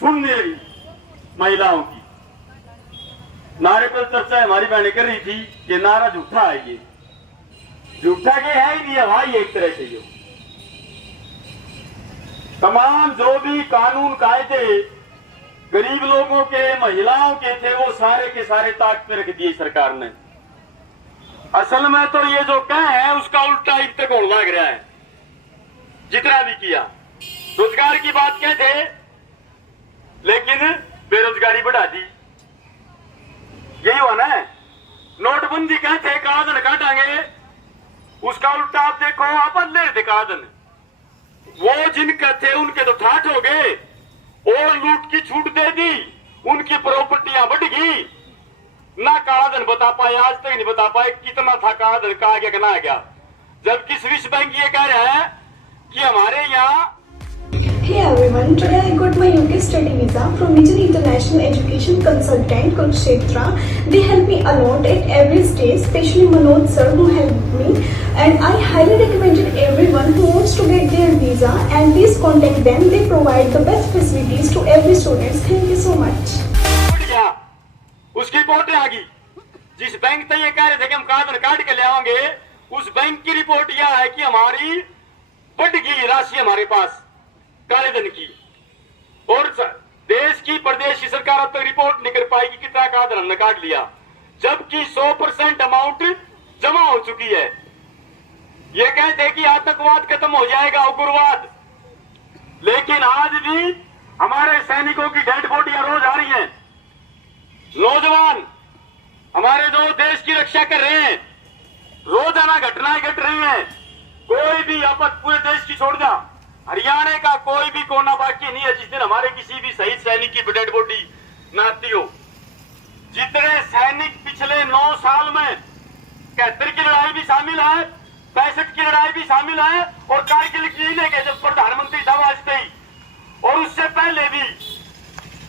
सुन नहीं रही महिलाओं की। नारे पर चर्चा हमारी बहनें कर रही थी कि नारा झूठा है, ये झूठा के है ही नहीं, हवा ही एक तरह से। ये तमाम जो भी कानून कायदे गरीब लोगों के, महिलाओं के थे, वो सारे के सारे ताक पे रख दिए सरकार ने। असल में तो ये जो कह है उसका उल्टा अब तक होने लग रहा है। जितना भी किया रोजगार की बात कहते, लेकिन बेरोजगारी बढ़ा दी। यही हुआ ना। नोटबंदी कहते कादन काटेंगे, उसका उल्टा आप देखो, आप ले रहे थे कादन। वो जिनके थे उनके तो ठाठ हो गए और लूट की छूट दे दी, उनकी प्रॉपर्टियां बढ़ गई। ना काला धन बता पाए, आज तक नहीं बता पाए कितना था काला धन, कहा गया कि ना गया। जबकि स्विस बैंक ये कह रहा है कि हमारे यहाँ। Hey everyone, today I got my UK study visa from Vision International Education Consultant Kurukshetra. They help me a lot at every stage, especially Manoj sir who helped me, and I highly recommended everyone who wants to get their visa, and please contact them. They provide the best facilities to every student. Thank you so much. उसकी report आ गई। जिस bank से ये कह रहे थे कि हम कागज काट के ले आएंगे, उस बैंक की रिपोर्ट यह है कि हमारी बढ़ गई राशि हमारे पास काले धन की। और देश की प्रदेश की सरकार अब तक रिपोर्ट नहीं कर पाएगी कितना काला धन हमने काट लिया, जबकि 100% अमाउंट जमा हो चुकी है। ये कहते हैं कि आतंकवाद खत्म हो जाएगा, उग्रवाद, लेकिन आज भी हमारे सैनिकों की डेड बॉडियां रोज आ रही हैं। नौजवान हमारे जो देश की रक्षा कर रहे हैं, रोजाना घटनाएं घट रही हैं। कोई भी आपत पूरे देश की छोड़ जा, हरियाणा का कोई भी कोना बाकी नहीं है जिस दिन हमारे किसी भी शहीद सैनिक की डेड बॉडी न आती हो। जितने सैनिक पिछले 9 साल में 71 की लड़ाई भी शामिल है, 65 की लड़ाई भी शामिल है, और कारगिल की लेके जब प्रधानमंत्री था वाजपेयी, और उससे पहले भी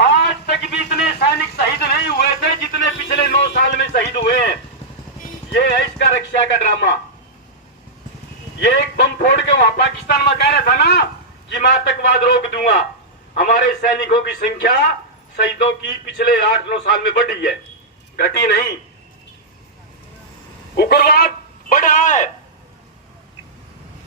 आज तक भी इतने सैनिक शहीद नहीं हुए थे जितने पिछले 9 साल में शहीद हुए हैं। ये है इसका रक्षा का ड्रामा। ये एक बम फोड़ के वहां पाकिस्तान में कह रहा था ना कि मैं आतंकवाद रोक दूंगा। हमारे सैनिकों की संख्या शहीदों की पिछले 8-9 साल में बढ़ी है, घटी नहीं। उग्रवाद बढ़ा है,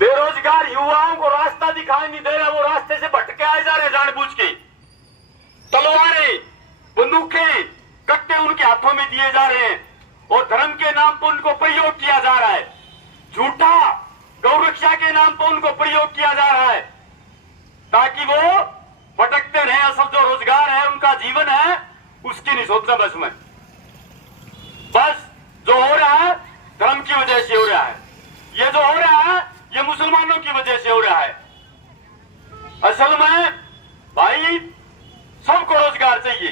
बेरोजगार युवाओं को रास्ता दिखाई नहीं दे रहा, वो रास्ते से भटके आए जा रहे जानबूझ के। तलवारें, बंदूकें, कट्टे उनके हाथों में दिए जा रहे हैं और धर्म के नाम पर उनको प्रयोग किया जा रहा है। झूठा गौरक्षा के नाम पर उनको प्रयोग किया जा रहा है ताकि वो भटकते रहे। असल जो रोजगार है, उनका जीवन है, उसकी नहीं सोचना बस में। बस जो हो रहा है धर्म की वजह से हो रहा है, ये जो हो रहा है ये मुसलमानों की वजह से हो रहा है। असल में भाई सबको रोजगार चाहिए।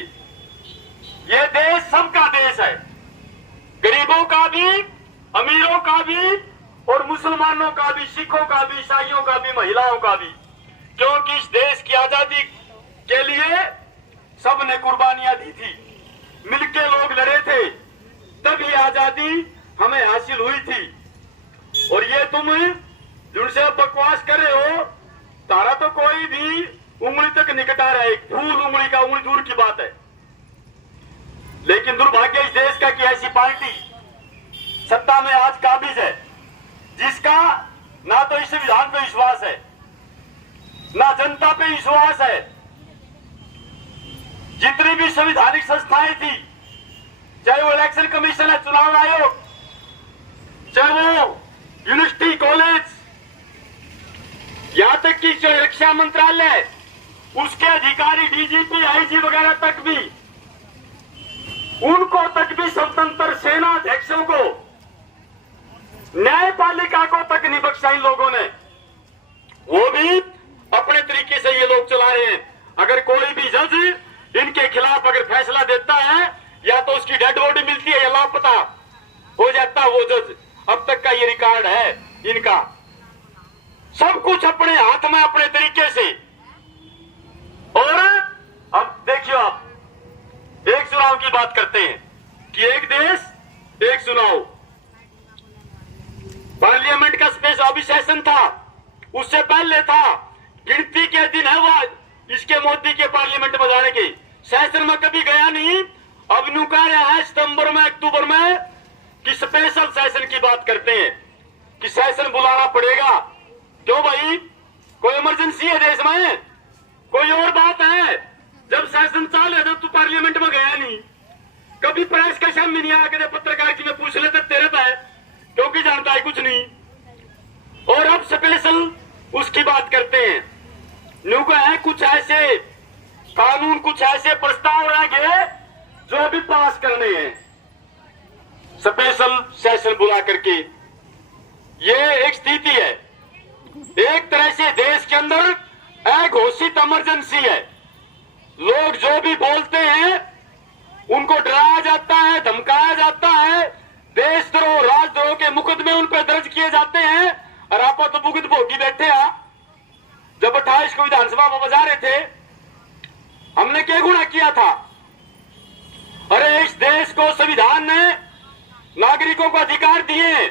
ये देश सबका देश है, गरीबों का भी, अमीरों का भी, और मुसलमानों का भी, सिखों का भी, ईसाइयों का भी, महिलाओं का भी। क्योंकि इस देश की आजादी के लिए सबने कुर्बानियां दी थी, मिलके लोग लड़े थे, तब ये आजादी हमें हासिल हुई थी। और ये तुम जिनसे बकवास कर रहे हो, तारा तो कोई भी उंगली तक निकटा रहा है, धूल उंगली का, उंगली दूर की बात है। लेकिन दुर्भाग्य इस देश का कि ऐसी पार्टी सत्ता में आज काबिज है जिसका ना तो इस संविधान पे विश्वास है, ना जनता पे विश्वास है। जितनी भी संवैधानिक संस्थाएं थी, चाहे वो इलेक्शन कमीशन है, चुनाव आयोग, चाहे वो यूनिवर्सिटी, कॉलेज, यहां तक कि रक्षा मंत्रालय, उसके अधिकारी, डीजीपी, आईजी वगैरह तक भी, उनको तक भी स्वतंत्र सेना अध्यक्षों को, न्यायपालिका को तक नहीं बख्शा इन लोगों ने। वो भी अपने तरीके से ये लोग चला रहे हैं। अगर कोई भी जज इनके खिलाफ अगर फैसला देता है, या तो उसकी डेड बॉडी मिलती है या लापता हो जाता है वो जज। अब तक का ये रिकॉर्ड है इनका। सब कुछ अपने हाथ में, अपने तरीके से। और अब देखियो, आप एक चुनाव की बात करते हैं कि एक देश एक चुनाव। पार्लियामेंट का स्पेशल अभिसेशन था, उससे पहले था गिनती के दिन है, वो इसके मोदी के पार्लियामेंट में जाने के सेशन में कभी गया नहीं। अब न्यू कह रहा है सितंबर में अक्टूबर में कि स्पेशल सेशन की बात करते हैं कि सेशन बुलाना पड़ेगा। क्यों भाई, कोई इमरजेंसी है देश में, कोई और बात है? जब सेशन चालू है जब तू पार्लियामेंट में गया नहीं, कभी प्रेस के सामने नहीं आके पत्रकार की में पूछ लेते तेरे पे, क्योंकि जानता है कुछ नहीं। और अब स्पेशल उसकी बात करते हैं। न्यू का है कुछ ऐसे कानून, कुछ ऐसे प्रस्ताव रहेंगे जो अभी पास करने हैं स्पेशल सेशन बुला करके। ये एक स्थिति है, एक तरह से देश के अंदर अघोषित इमरजेंसी है। लोग जो भी बोलते हैं उनको डराया जाता है, धमकाया जाता है, देशद्रोह राजद्रोह के मुकदमे उन पर दर्ज किए जाते हैं। और आप तो भुगत भोगी बैठे हैं। जब 28 को विधानसभा में बजा रहे थे, हमने क्या गुना किया था? अरे इस देश को संविधान ने नागरिकों को अधिकार दिए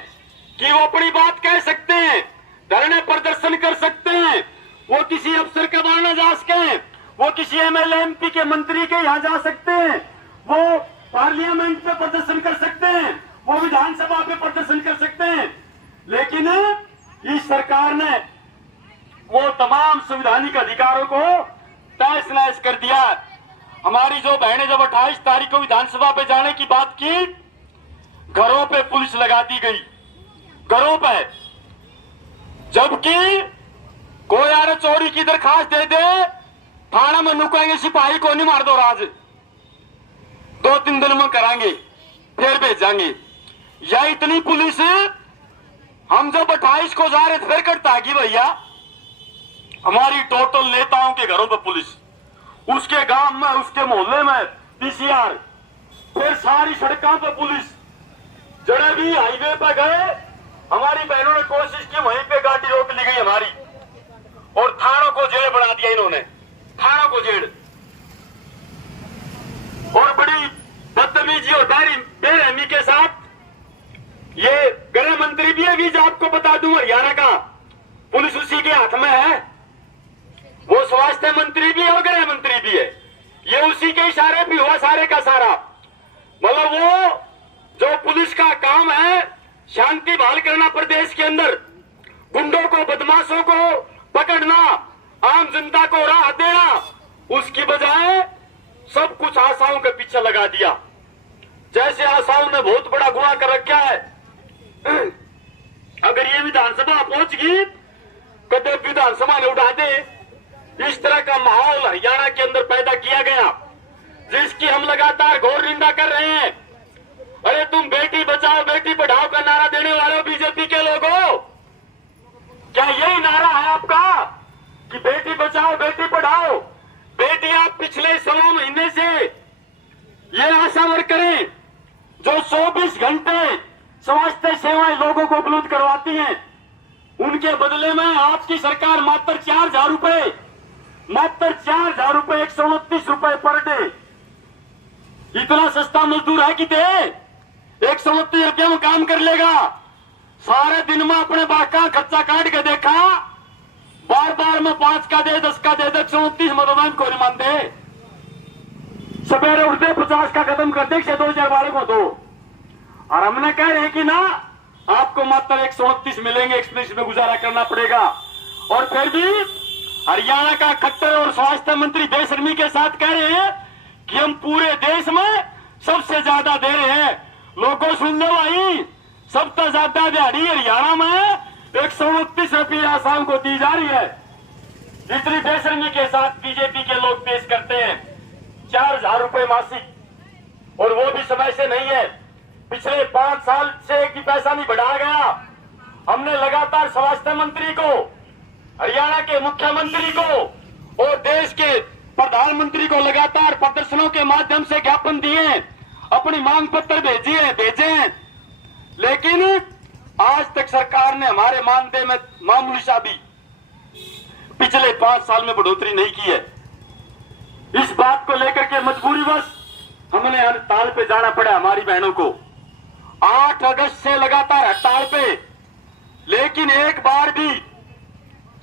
कि वो अपनी बात कह सकते हैं, धरने प्रदर्शन कर सकते हैं, वो किसी अफसर के वहां न जा सके, वो किसी एमएलए एमपी के मंत्री के यहां जा सकते हैं, वो पार्लियामेंट पे प्रदर्शन कर सकते हैं, वो विधानसभा पे प्रदर्शन कर सकते हैं। लेकिन इस सरकार ने वो तमाम संवैधानिक अधिकारों को तहस नहस कर दिया। हमारी जो बहनें जब 28 तारीख को विधानसभा पे जाने की बात की, घरों पे पुलिस लगा दी गई, घरों पे। जबकि कोई यार चोरी की दरखास्त दे दे, थाना में नुकाएंगे, सिपाही को नहीं मार दो राज, 2-3 दिन में कराएंगे, फिर भेजाएंगे। या इतनी पुलिस हम जब 28 को जा रहे थे फिर करता कि भैया हमारी टोटल नेताओं के घरों पर पुलिस, उसके गांव में, उसके मोहल्ले में पीसीआर, फिर सारी सड़कों पर पुलिस। जड़े भी हाईवे पर गए, हमारी बहनों ने कोशिश की, वहीं पे गाड़ी रोक ली गई हमारी, और थानों को जेल बना दिया इन्होंने, थानों को जेल। और बड़ी बदतमीजी और बेरहमी के साथ ये गृह मंत्री भी है, बीज आपको बता दूं, हरियाणा का पुलिस उसी के हाथ में है। वो स्वास्थ्य मंत्री भी है और गृह मंत्री भी है, ये उसी के इशारे भी हुआ सारे का सारा। मतलब वो जो पुलिस का काम है शांति बहाल करना प्रदेश के अंदर, गुंडों को, बदमाशों को पकड़ना, आम जनता को राह देना, उसकी बजाय सब कुछ आशाओं के पीछे लगा दिया। जैसे आशाओं ने बहुत बड़ा गुनाह कर रखा है। अगर ये विधानसभा पहुंच गई, कदे विधानसभा ने उठा दे। इस तरह का माहौल हरियाणा के अंदर पैदा किया गया, जिसकी हम लगातार घोर निंदा कर रहे हैं। अरे तुम बेटी बचाओ बेटी पढ़ाओ का नारा देने वाले हो बीजेपी के लोगों, क्या यही नारा है आपका कि बेटी बचाओ बेटी पढ़ाओ? बेटी आप पिछले 16 महीने से ये आशा वर्करें जो 24 घंटे स्वास्थ्य सेवाएं लोगों को उपलब्ध करवाती हैं, उनके बदले में आपकी सरकार मात्र 4,000 रुपए, मात्र 4,000 रुपए, 129 रुपए पर डे। इतना सस्ता मजदूर है कि दे 129 रुपये में काम कर लेगा। सारे दिन में अपने बाप का खर्चा काट के देखा, बार बार में 5 का दे, 10 का दे, 129 मतदान को नहीं मानते। सवेरे उठते 50 का खत्म कर दे, 2000 वाले को दो। और हमने कह रहे हैं कि ना, आपको मात्र 129 मिलेंगे, एक्सप्रेस में गुजारा करना पड़ेगा। और फिर भी हरियाणा का खट्टर और स्वास्थ्य मंत्री बेशर्मी के साथ कह रहे हैं कि हम पूरे देश में सबसे ज्यादा दे रहे हैं। लोगों सुन लो भाई, सबसे ज्यादा दिहाड़ी हरियाणा में 129 रुपये आसाम को दी जा रही है। जितनी बेशर्मी के साथ बीजेपी के लोग पेश करते हैं 4,000 रुपए मासिक, और वो भी समय से नहीं है। पिछले 5 साल से एक भी पैसा नहीं बढ़ाया गया। हमने लगातार स्वास्थ्य मंत्री को, हरियाणा के मुख्यमंत्री को और देश के प्रधानमंत्री को लगातार प्रदर्शनों के माध्यम से ज्ञापन दिए, अपनी मांग पत्र भेजे हैं, लेकिन आज तक सरकार ने हमारे मानदेय में मामूली सा भी पिछले 5 साल में बढ़ोतरी नहीं की है। इस बात को लेकर के मजबूरीवश हमने हड़ताल पे जाना पड़ा हमारी बहनों को। 8 अगस्त से लगातार हड़ताल पे, लेकिन एक बार भी,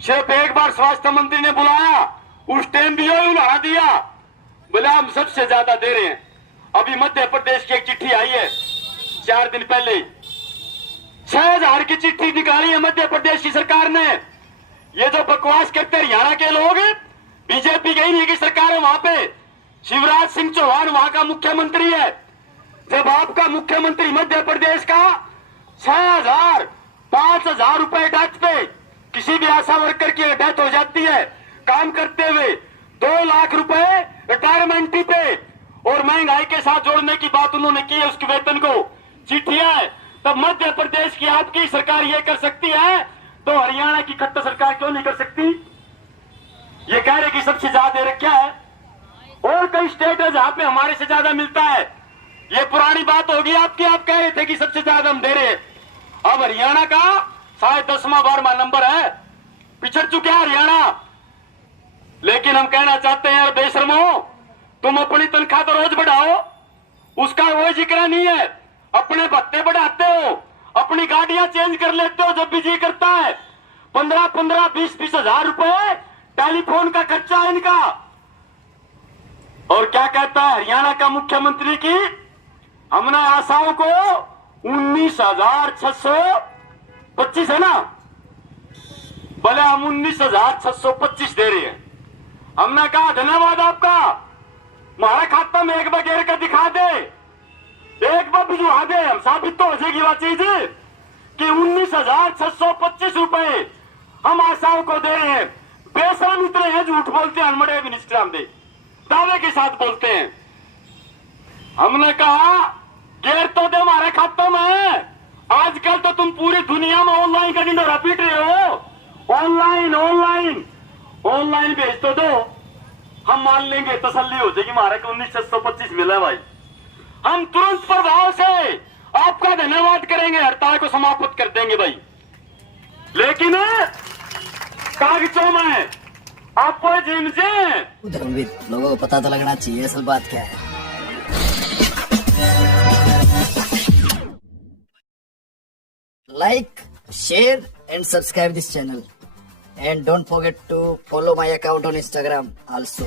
सिर्फ एक बार स्वास्थ्य मंत्री ने बुलाया, उस टाइम भी यही उन्होंने दिया, बोले हम सबसे ज्यादा दे रहे हैं। अभी मध्य प्रदेश की एक चिट्ठी आई है 4 दिन पहले, 6000 की चिट्ठी निकाली है मध्य प्रदेश की सरकार ने। ये जो बकवास करते हरियाणा के लोग, बीजेपी गई नहीं की सरकार है वहां पे, शिवराज सिंह चौहान वहां का मुख्यमंत्री है। जब आपका मुख्यमंत्री मध्य प्रदेश का 6000 5000 रुपए डेथ पे, किसी भी आशा वर्कर की डेथ हो जाती है काम करते हुए, 2 लाख रुपए रिटायरमेंट पे, और महंगाई के साथ जोड़ने की बात उन्होंने की है उसके वेतन को, चिट्ठियां है। तब मध्य प्रदेश की आपकी सरकार ये कर सकती है, तो हरियाणा की खट्टर सरकार क्यों नहीं कर सकती? ये कह रहे कि सबसे ज्यादा रखा है, और कई स्टेट है जहां पे हमारे से ज्यादा मिलता है। ये पुरानी बात होगी आपकी, आप कह रहे थे कि सबसे ज्यादा हम दे रहे हैं। अब हरियाणा का शायद 10वां 12वां नंबर है, पिछड़ चुके हैं हरियाणा। लेकिन हम कहना चाहते हैं यार बेशर्मो, तुम अपनी तनख्वाह तो रोज बढ़ाओ, उसका कोई जिक्र नहीं है। अपने भत्ते बढ़ाते हो, अपनी गाड़ियां चेंज कर लेते हो जब भी जी करता है। 15-15 20-20 हजार रुपए टेलीफोन का खर्चा है इनका। और क्या कहता है हरियाणा का मुख्यमंत्री की हमने आशाओं को 19,625 है ना, बोले हम 19,625 दे रहे हैं। हमने कहा धन्यवाद आपका, हमारा खाता में एक बार गिर कर दिखा दे, एक बार भिजवा दे, हम साबित तो हो जाएगी वो चीज कि 19,625 रुपए हम आशाओं को दे रहे हैं। बेशरम इतने हैं, झूठ बोलते हैं, अनमड़े मिनिस्टर हम दे दावे के साथ बोलते हैं। हमने कहा गिर तो दे हमारे खातों में। आजकल तो तुम पूरी दुनिया में ऑनलाइन का ढिंढोरा पीट रहे हो, ऑनलाइन ऑनलाइन ऑनलाइन भेज तो दो, हम मान लेंगे, तसल्ली हो जाएगी हमारे को 19,625 मिला है भाई। हम तुरंत प्रभाव से आपका धन्यवाद करेंगे, हड़ताल को समाप्त कर देंगे भाई। लेकिन कागजों में आपको जिनसे धर्मवीर लोगों को पता तो लगना चाहिए असल बात क्या है। Like, share and subscribe this channel, and don't forget to follow my account on Instagram also.